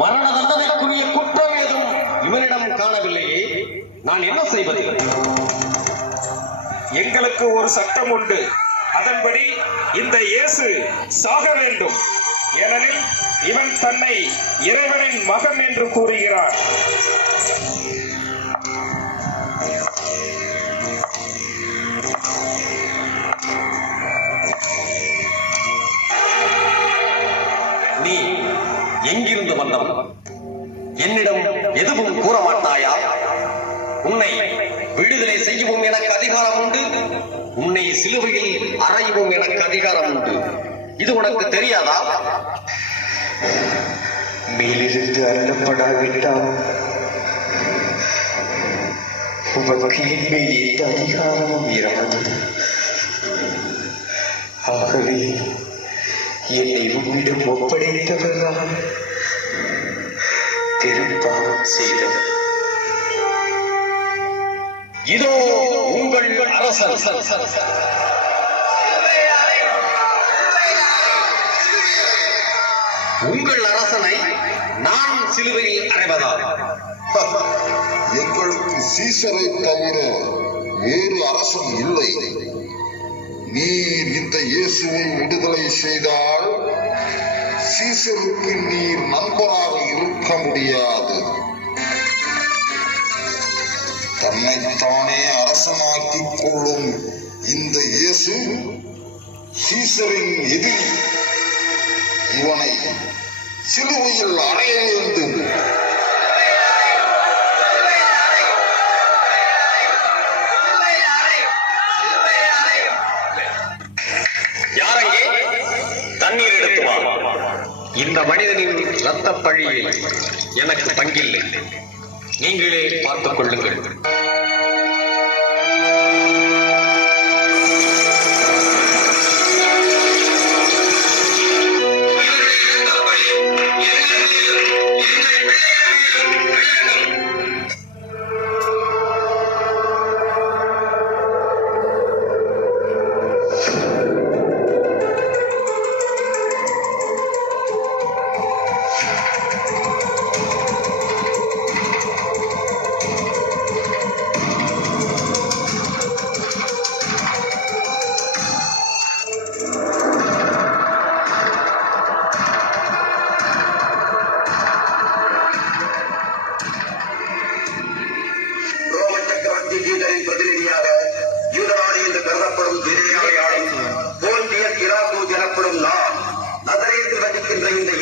மரண தண்டனைக்குரிய குற்றம் ஏதும் இவனிடம் காணவில்லையே, நான் என்ன செய்வது? எங்களுக்கு ஒரு சட்டம் உண்டு. அதன்படி இந்த இயேசு சாக வேண்டும். ஏனெனில் இவன் தன்னை இறைவனின் மகன் என்று கூறுகிறார். நீ எங்கிருந்து வந்தவன்? என்னிடம் எதுவும் கூற மாட்டாயா? உன்னை விடுதலை செய்யவும் எனக்கு அதிகாரம் உண்டு, உன்னை சிலுவையில் அறையவும் எனக்கு அதிகாரம் உண்டு. இது உனக்கு தெரியாதா? மேலிருந்து அருளப்படாவிட்டால் உமக்கு என்மேல் எந்த அதிகாரமும் இராது. ஆகவே என்னை உம்மிடம் ஒப்படைத்தவர்தான் பெரும்பாவம் செய்தவர். இதோ உங்கள் அரசன். உங்கள் அரசனை நான் சிலுவையில் அறைவதா? எங்களுக்கு சீசரை தவிர வேறு அரசன் இல்லை. நீர் இந்த இயேசுவை விடுதலை செய்தால் சீசருக்கு நீர் நண்பராக இருக்க முடியாது. தன்னைத்தானே அரசனாக்கிக் கொள்ளும் இந்த இயேசு சீசரின் எதிரி. இவனை சிலுவையில் அறைய வேண்டும். யாரையே தண்ணீர் எடுத்து வா. இந்த மனிதனின் இரத்த பழியில் எனக்கு பங்கில்லை. நீங்களே பார்த்துக் கொள்ளுங்கள். பிரதிநிதியாக யூதனாடி என்று கருதப்படும் எதிரியாளை ஆளும் போன்றிய கிராத்து எனப்படும் நான் நசரேத்தில் வகிக்கின்ற இந்த